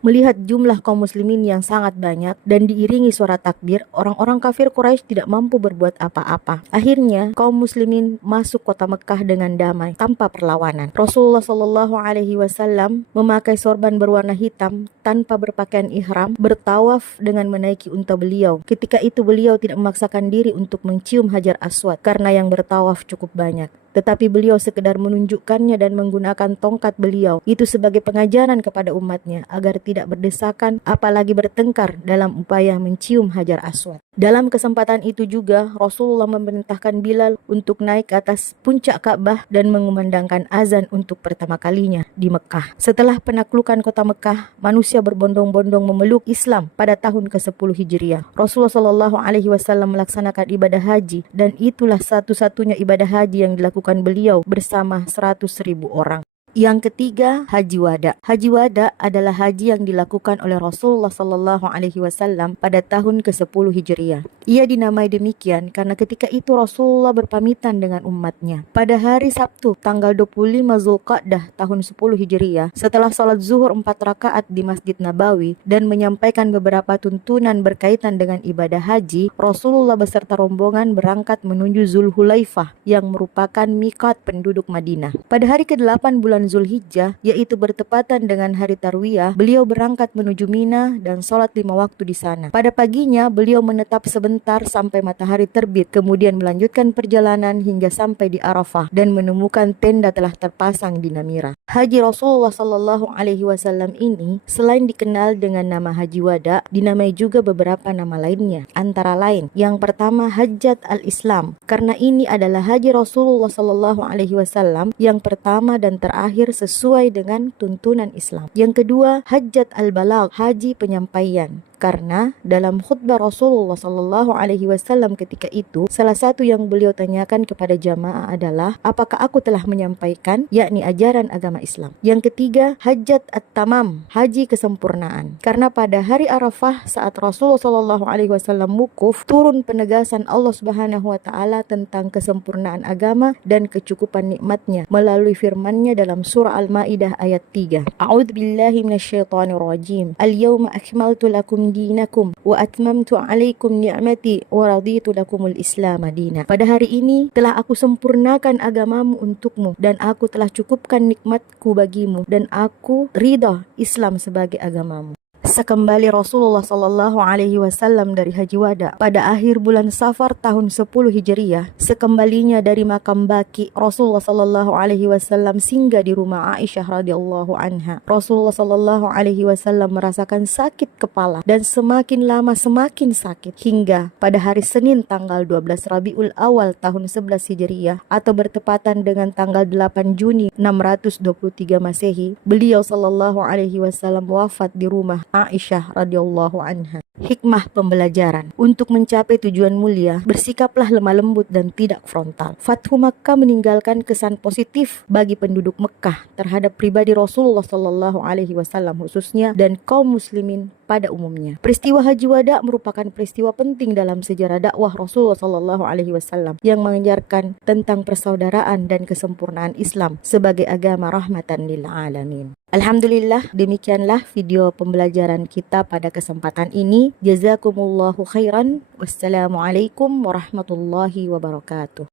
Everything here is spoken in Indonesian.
Melihat jumlah kaum muslimin yang sangat banyak dan diiringi suara takbir, orang-orang kafir Quraisy tidak mampu berbuat apa-apa. Akhirnya, kaum muslimin masuk kota Mekah dengan damai, tanpa perlawanan. Rasulullah Shallallahu Alaihi Wasallam memakai sorban berwarna hitam tanpa berpakaian ihram, bertawaf dengan menaiki unta beliau. Ketika itu beliau tidak memaksakan diri untuk mencium Hajar Aswad karena yang bertawaf cukup banyak. Tetapi beliau sekedar menunjukkannya dan menggunakan tongkat beliau itu sebagai pengajaran kepada umatnya agar tidak berdesakan apalagi bertengkar dalam upaya mencium Hajar Aswad. Dalam kesempatan itu juga Rasulullah memerintahkan Bilal untuk naik ke atas puncak Ka'bah dan mengumandangkan azan untuk pertama kalinya di Mekah. Setelah penaklukan kota Mekah, manusia berbondong-bondong memeluk Islam pada tahun ke-10 Hijriah. Rasulullah Shallallahu Alaihi Wasallam melaksanakan ibadah haji dan itulah satu-satunya ibadah haji yang dilakukan beliau bersama 100.000 orang. Yang ketiga, Haji Wada. Haji Wada adalah haji yang dilakukan oleh Rasulullah Sallallahu Alaihi Wasallam pada tahun ke-10 Hijriah. Ia dinamai demikian karena ketika itu Rasulullah berpamitan dengan umatnya. Pada hari Sabtu, tanggal 25 Zulqa'dah tahun 10 Hijriah, setelah sholat zuhur 4 rakaat di Masjid Nabawi dan menyampaikan beberapa tuntunan berkaitan dengan ibadah haji, Rasulullah beserta rombongan berangkat menuju Zulhulaifah yang merupakan miqat penduduk Madinah. Pada hari ke-8 bulan Zulhijjah, yaitu bertepatan dengan hari Tarwiyah, beliau berangkat menuju Mina dan sholat 5 waktu di sana. Pada paginya, beliau menetap sebentar sampai matahari terbit, kemudian melanjutkan perjalanan hingga sampai di Arafah dan menemukan tenda telah terpasang di Namira. Haji Rasulullah Sallallahu Alaihi Wasallam ini selain dikenal dengan nama Haji Wada, dinamai juga beberapa nama lainnya. Antara lain, yang pertama Hajjat al-Islam, karena ini adalah Haji Rasulullah Sallallahu Alaihi Wasallam yang pertama dan terakhir sesuai dengan tuntunan Islam. Yang kedua, Hajjat al-Balagh, haji penyampaian. Karena dalam khutbah Rasulullah Sallallahu Alaihi Wasallam ketika itu, salah satu yang beliau tanyakan kepada jamaah adalah, apakah aku telah menyampaikan, yakni ajaran agama Islam. Yang ketiga, Hajjat at-Tamam, haji kesempurnaan. Karena pada hari Arafah saat Rasulullah Sallallahu Alaihi Wasallam wukuf, turun penegasan Allah Subhanahu Wa Taala tentang kesempurnaan agama dan kecukupan nikmatnya melalui firman-Nya dalam surah Al-Maidah ayat 3. A'udzu billahi minasyaitonir rajim. Al-yauma akmaltu lakum dinakum wa atmamtu alaikum ni'mati wa raditu lakumul Islam madina. Pada hari ini telah aku sempurnakan agamamu untukmu dan aku telah cukupkan nikmatku bagimu dan aku ridha Islam sebagai agamamu. Sekembali Rasulullah Sallallahu Alaihi Wasallam dari Haji Wada pada akhir bulan Safar tahun 10 Hijriah, sekembalinya dari makam Baqi, Rasulullah Sallallahu Alaihi Wasallam singgah di rumah Aisyah radhiyallahu anha. Rasulullah Sallallahu Alaihi Wasallam merasakan sakit kepala dan semakin lama semakin sakit hingga pada hari Senin tanggal 12 Rabiul Awal tahun 11 Hijriah atau bertepatan dengan tanggal 8 Juni 623 Masehi, beliau Sallallahu Alaihi Wasallam wafat di rumah Aisyah radhiyallahu anha. Hikmah pembelajaran. Untuk mencapai tujuan mulia, bersikaplah lemah lembut dan tidak frontal. Fathu Makkah meninggalkan kesan positif bagi penduduk Mekah terhadap pribadi Rasulullah Sallallahu Alaihi Wasallam khususnya dan kaum muslimin pada umumnya. Peristiwa Haji Wada merupakan peristiwa penting dalam sejarah dakwah Rasulullah Sallallahu Alaihi Wasallam yang mengajarkan tentang persaudaraan dan kesempurnaan Islam sebagai agama rahmatan lil alamin. Alhamdulillah, demikianlah video pembelajaran kita pada kesempatan ini. Jazakumullahu khairan. Wassalamualaikum warahmatullahi wabarakatuh.